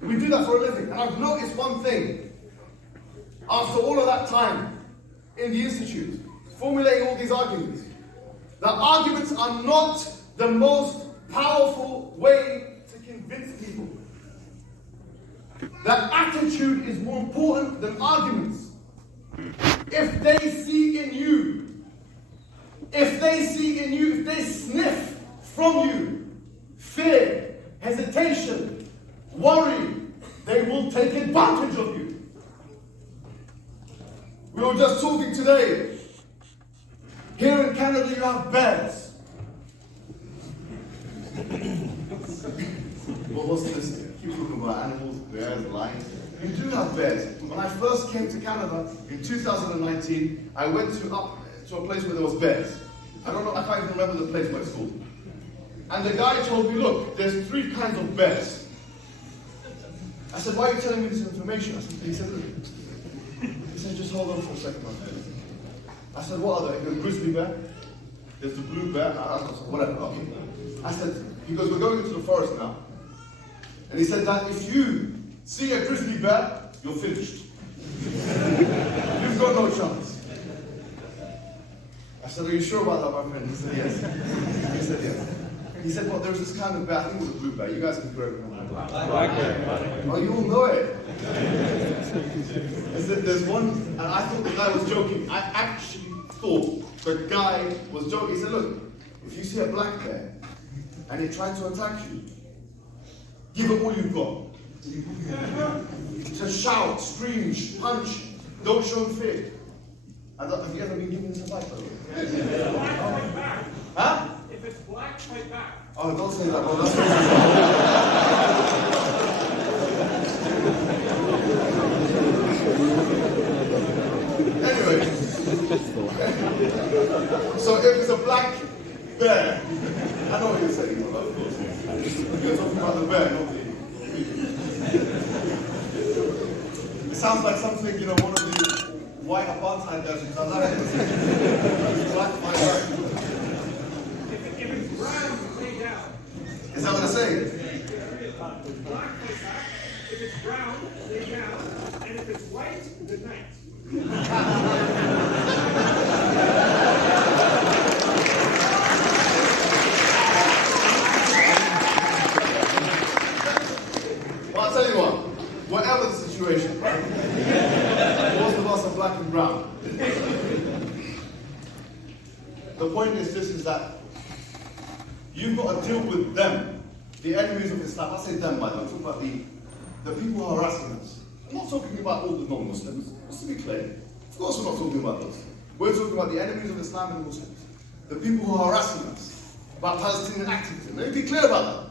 We do that for a living. And I've noticed one thing. After all of that time in the Institute, formulating all these arguments, that arguments are not the most powerful way to convince people. That attitude is more important than arguments. If they see in you, if they sniff from you fear, hesitation, worry, they will take advantage of you. We were just talking today. Here in Canada you have bears. Well, what's this? Keep talking about animals, bears, lions. You do have bears. When I first came to Canada in 2019, I went up to a place where there was bears. I can't even remember the place what it's called. And the guy told me, look, there's 3 kinds of bears. I said, why are you telling me this information? He said, just hold on for a second, my friend. I said, what are they? There's a grizzly bear, there's the blue bear, I said, whatever, okay. I said, he goes, we're going into the forest now. And he said that if you see a grizzly bear, you're finished. You've got no chance. I said, are you sure about that, my friend? He said, yes. He said, yes. He said, well, there's this kind of bear, I think it was a blue bear. You guys can correct me. Black bear. Oh, you all know it. I said, there's one, and I thought the guy was joking. I actually thought the guy was joking. He said, look, if you see a black bear and it tries to attack you, give it all you've got. To shout, scream, punch, don't show fear. Have you ever been given this advice, by the way? Huh? If it's black, fight back. Oh, don't say that. Well, anyway, so if it's a black bear, I know what you're saying, of course. You're talking about the bear, not the... It sounds like something, one of the white apartheid guys in South Africa. Black, white, white. If it's brown, lay down. Is that what they're saying? Black, fight back. If it's brown, lay down. And if it's white, good night. Well, I'll tell you what, whatever the situation, right? Most of us are black and brown. The point is this, is that you've got to deal with them, the enemies of Islam. I say them, by the way, I'm talking about the people who are harassing us. I'm not talking about all the non-Muslims, just to be clear. Of course we're not talking about those. We're talking about the enemies of Islam and Muslims. The people who are harassing us about Palestinian activism. Let me be clear about that.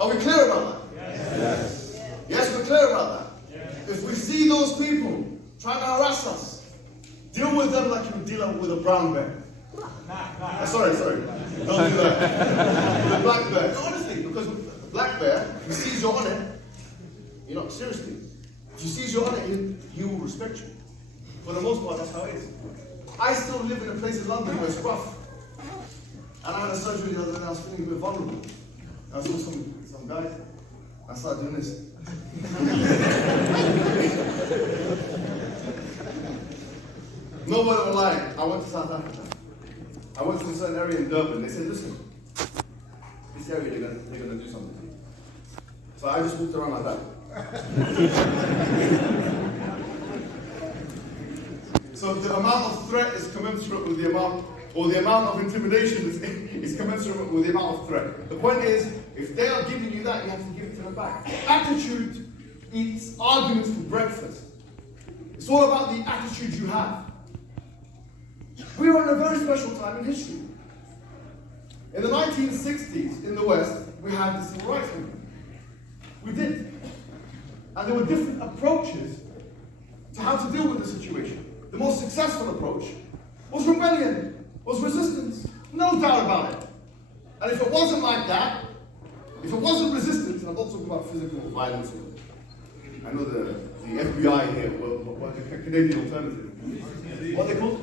Are we clear about that? Yes. Yes, we're clear about that. Yes. If we see those people trying to harass us, deal with them like you would deal with a brown bear. Sorry. Don't do that. With a black bear. No, honestly, because with the black bear, if he sees you're on it, seriously, if he sees you're on it, he will respect you. For the most part, that's how it is. I still live in a place in London where it's rough. And I had a surgery the other day and I was feeling a bit vulnerable. I saw some guys, I started doing this. Nobody will lie. I went to South Africa. I went to a certain area in Durban. They said, listen, this area they're gonna do something. So I just walked around like that. So the amount of threat is commensurate with the amount, or the amount of intimidation is commensurate with the amount of threat. The point is, if they are giving you that, you have to give it to them back. Attitude eats arguments for breakfast. It's all about the attitude you have. We are in a very special time in history. In the 1960s, in the West, we had the civil rights movement. We did. And there were different approaches to how to deal with the situation. The most successful approach was rebellion, was resistance. No doubt about it. And if it wasn't like that, if it wasn't resistance, and I'm not talking about physical violence, I know the FBI here, what the Canadian alternative. What are they called?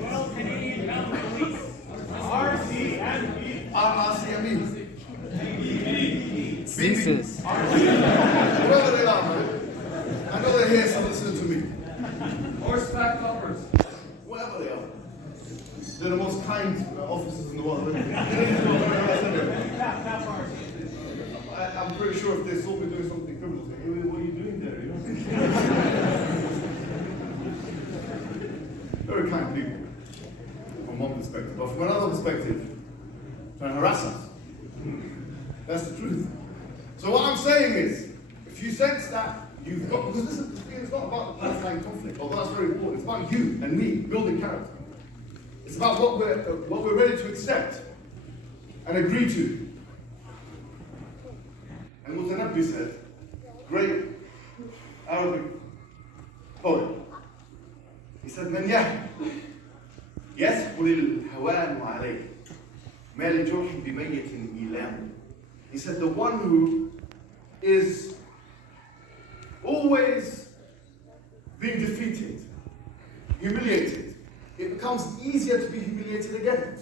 Royal Canadian Mounted Police. RCMP. RCMP. Jesus. Whoever they are, man. I know they're here, so listen to me. Horseback uppers. Whoever they are. They're the most kind officers in the world. I'm pretty sure if they saw me doing something criminal, they'd say, hey, what are you doing there? You know? Very kind people, from one perspective. But from another perspective, trying to harass us. That's the truth. So what I'm saying is, if you sense that you've got, because this is, it's not about lifetime conflict, although that's very important. It's about you and me building character. It's about what we're ready to accept and agree to. And Mutanabbi said, great Arabic poet, he said, من يسهل الهوان عليه ما لجرح بميت إيلام. He said, the one who is always being defeated, humiliated, it becomes easier to be humiliated again.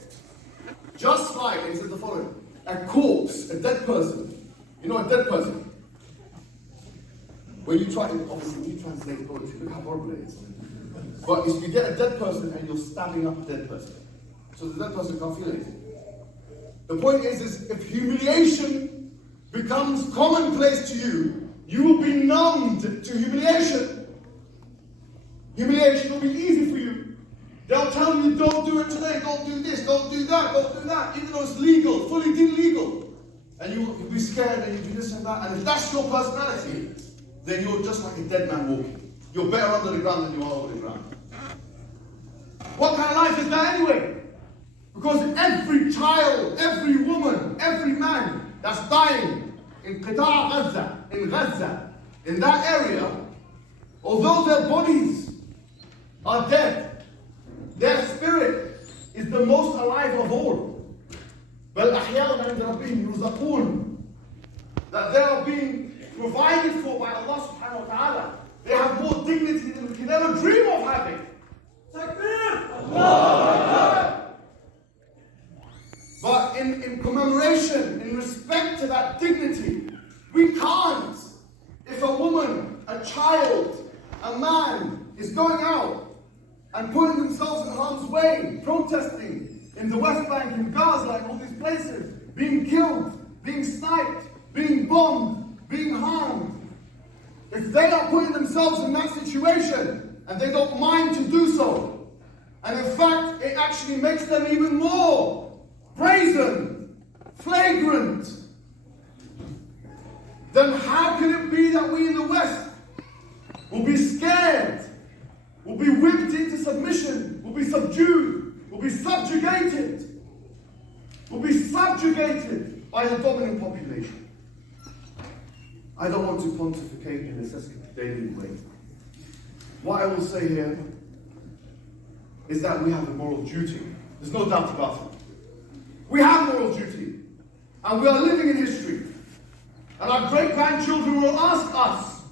Just like, he said the following, a corpse, a dead person. You know a dead person? When you try, obviously when you translate poetry, look how horrible it is. But if you get a dead person and you're stabbing up a dead person, so the dead person can't feel anything. The point is if humiliation becomes commonplace to you, you will be numbed to humiliation. Humiliation will be easy for you. They'll tell you, don't do it today, don't do this, don't do that, don't do that, even though it's legal, fully illegal. And you'll be scared and you do this and that. And if that's your personality, then you're just like a dead man walking. You're better under the ground than you are over the ground. What kind of life is that anyway? Because every child, every woman, every man that's dying in Gaza, in that area, although their bodies are dead, their spirit is the most alive of all. That they are being provided for by Allah subhanahu wa ta'ala. They have more dignity than we can ever dream of having. But in commemoration, in respect to that dignity, we can't. If a woman, a child, a man is going out and putting themselves in harm's way, protesting in the West Bank, in Gaza, and all these places, being killed, being sniped, being bombed, being harmed. If they are putting themselves in that situation, and they don't mind to do so, and in fact, it actually makes them even more brazen, flagrant, then how can it be that we in the West will be scared, will be whipped into submission, will be subdued, will be subjugated by the dominant population? I don't want to pontificate in a daily way. What I will say here is that we have a moral duty. There's no doubt about it. We have moral duty. And we are living in history. And our great-grandchildren will ask us,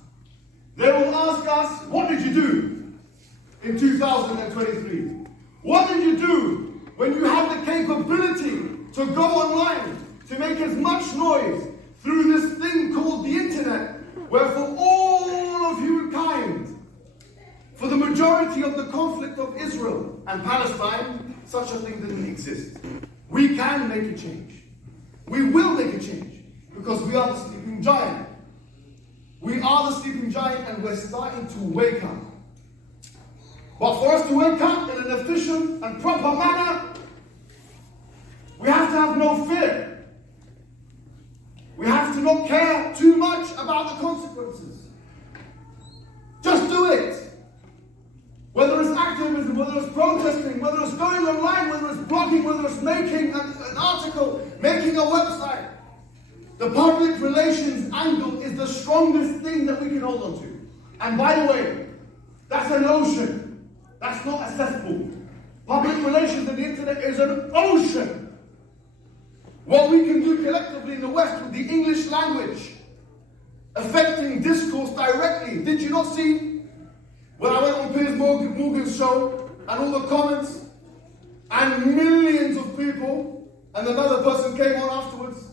they will ask us, what did you do in 2023? What did you do when you had the capability to go online, to make as much noise through this thing called the internet, where for all of humankind, for the majority of the conflict of Israel and Palestine, such a thing didn't exist. We can make a change. We will make a change, because we are the sleeping giant. We are the sleeping giant, and we're starting to wake up. But for us to wake up in an efficient and proper manner, we have to have no fear. We have to not care too much about the consequences. Just do it. Whether it's activism, whether it's protesting, whether it's going online, whether it's blogging, whether it's making an article, making a website. The public relations angle is the strongest thing that we can hold on to. And by the way, that's an ocean. That's not a cesspool. Public relations and the internet is an ocean. What we can do collectively in the West with the English language affecting discourse directly. Did you not see when I went on Piers Morgan's show and all the comments and millions of people, and another person came on afterwards